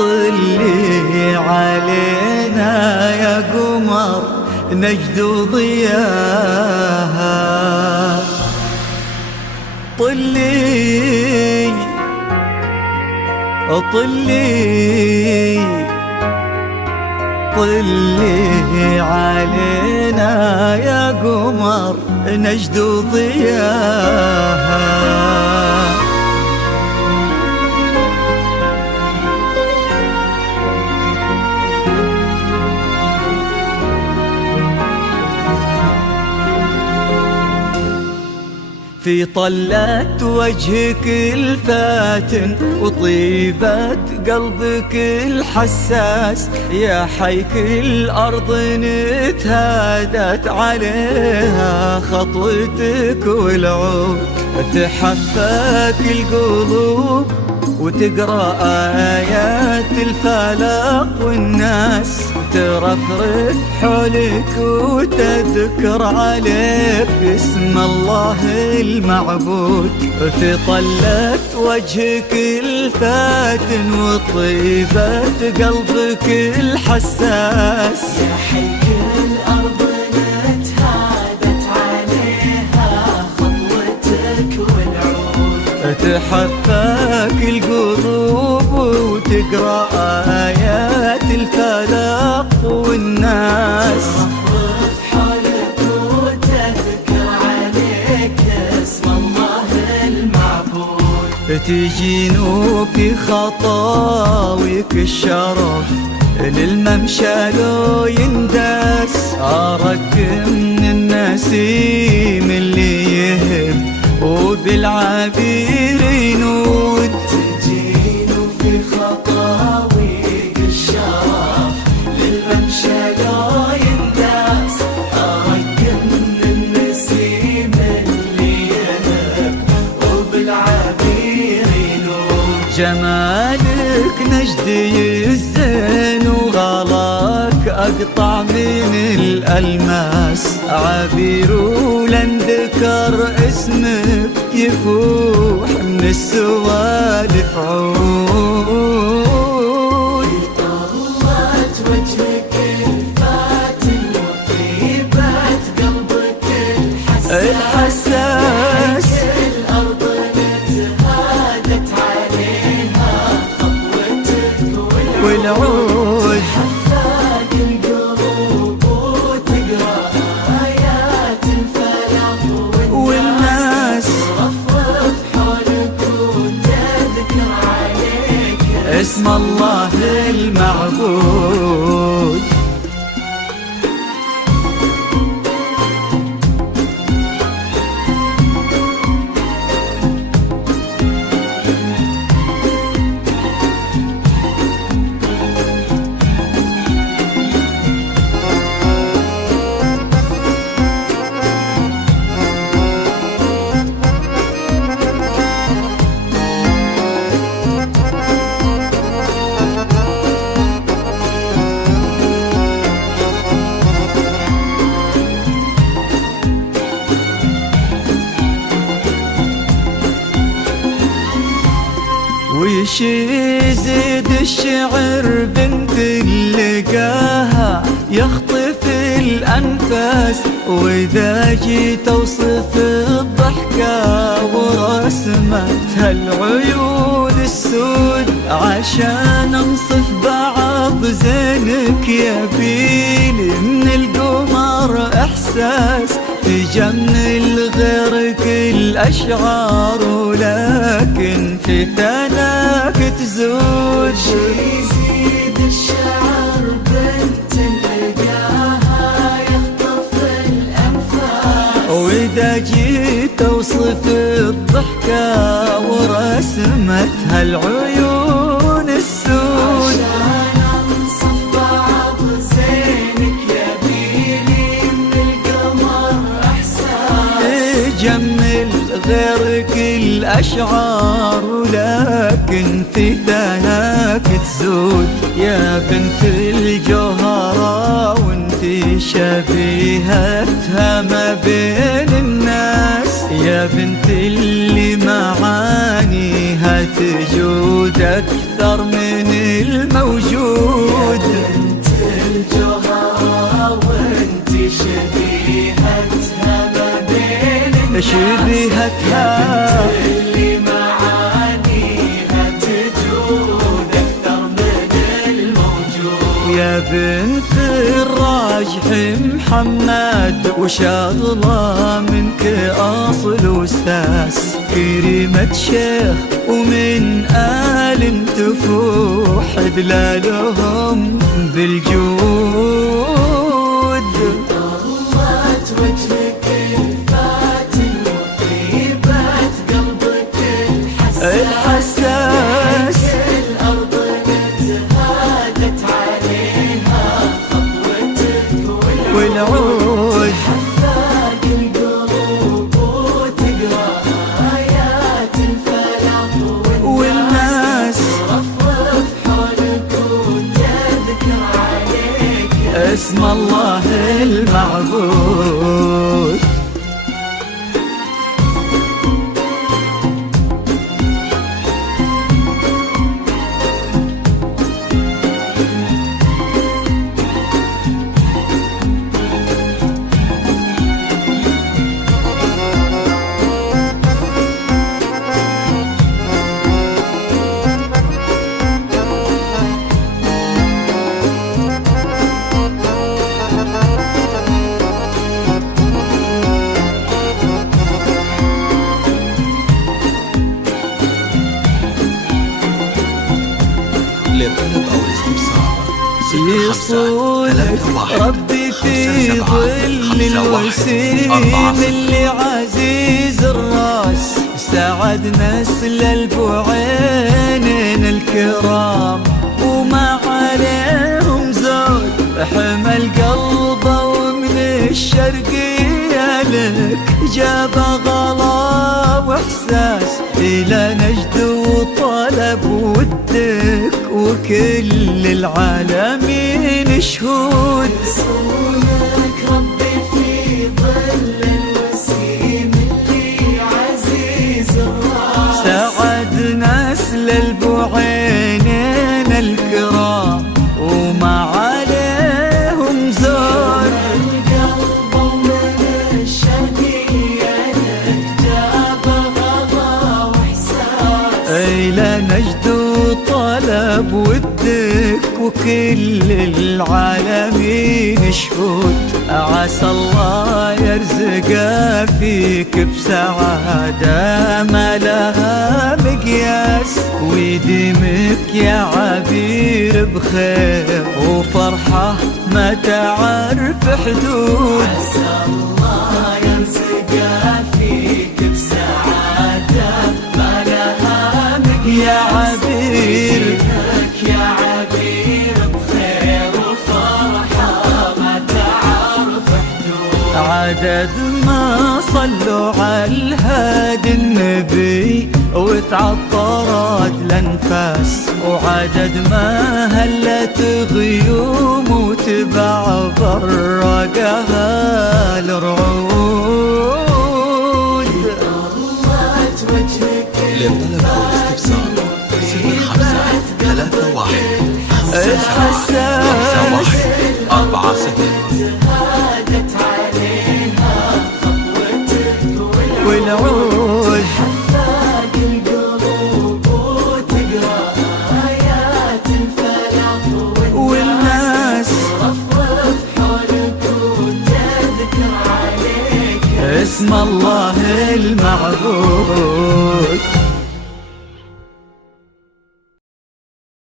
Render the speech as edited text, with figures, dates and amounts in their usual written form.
طلي علينا يا قمر نجد ضياها، طلي طلي طلي علينا يا قمر نجد ضياها. في طلة وجهك الفاتن وطيبة قلبك الحساس، يا حيك الأرض نتهادت عليها خطوتك والعود، تحفك القلوب وتقرأ آيات الفلق والناس، ترفرف حولك وتذكر عليك اسم الله المعبود. في طلة وجهك الفاتن وطيبة قلبك الحساس، يا حيك الأرض نتهادت عليها خطوتك والعود، تحفك القلوب وتقرأ آيات الفلق والناس، ترفرف حولك وتذكر عليك اسم الله المعبود. تجين في خطاويك الشرف للممشى لو يندس، أراك من النسيم اللي يهب وبالعبير ينود. تجين في خطاويك الشرف للممشى لو يندس، أراك من النسيم اللي يهب وبالعبير ينود. جمالك نجدي الزين وغلاك أقطع من الألماس، عبير ولن ذكر اسمك يفوح من السوالف عود. طلت وجهك الفاتن وطيبة قلبك الحساس، الأرض نتهادت عليها خطوتك والعود، حفاك القلوب وتقرأ آيات الفلق والناس، رفرف حولك وتذكر عليك اسم الله المعبود. وش يزيد الشعر بنت لقاها يخطف الأنفاس، وإذا جيت أوصف الضحكة ورسمتها العيون السود، عشان أنصف بعض زينك يبيلي من القمر إحساس، تجمل غيرك الأشعار ولكن في ثناك تزود. يزيد الشعر بنت لقاها يخطف الأنفاس، وإذا جيت أوصف الضحكة ورسمتها العيون السود، عشان أنصف بعض زينك يبيلي من القمر إحساس، تجمل غيرك الأشعار ولكن في ثناك تزود. يا بنت الجوهرة وانتي شبيهتها ما بين الناس، يا بنت اللي معانيها تجود أكثر من الموجود. انت الجوهرة وانت شبيهتها ما بين الناس، شبيهتها اللي معانيها تجود أكثر من الموجود. يا بنت الراجح محمد وشغلة منك أصل وساس، كريمة شيخ ومن آل تفوح دلالهم بالجود. طلت وجهك الفاتن وطيبة قلبك الحساس، الأرض نتهادت عليها خطوتك والعود حفاك القلوب وتقرأ آيات الفلاح والناس رفرف حولك وتذكر عليك اسم الله المعبود. للطلب أو الاستفسار يصونك ربي في ظل الوسيم اللي عزيز الراس، سعد نسل البعينين الكرام وما عليهم زود، حمل قلبه ومن الشرقية لك جاب غلا واحساس، الى نجد وطلب ودك وكل العالمين شهود. يصونك ربي في ظل الوسيم اللي عزيز الراس، سعد نسل البعينين الكرام وما عليهم زور، القلب ومن الشرقية لك جاب غلا واحساس، إلى نجد وطلب ودك وكل العالمين شهود. عسى الله يرزق فيك بسعادة ما لها مقياس، ويديمك يا عبير بخير وفرحة ما تعرف حدود. عسى الله يرزق فيك بسعادة ما لها مقياس، يا عبير يا عبير بخير وفرحة ما تعرف حدود. عدد ما صلوا على الهادي النبي وتعطرت الانفاس، وعدد ما هلت غيوم وتبع برقها الرعود. طلت وجهك للطلب أو الاستفسار 05 هادت عليها خطوتك والعود حفاك القلوب وتقرأ آيات الفلاح والناس رفرف حولك وتذكر عليك اسم الله المعبود.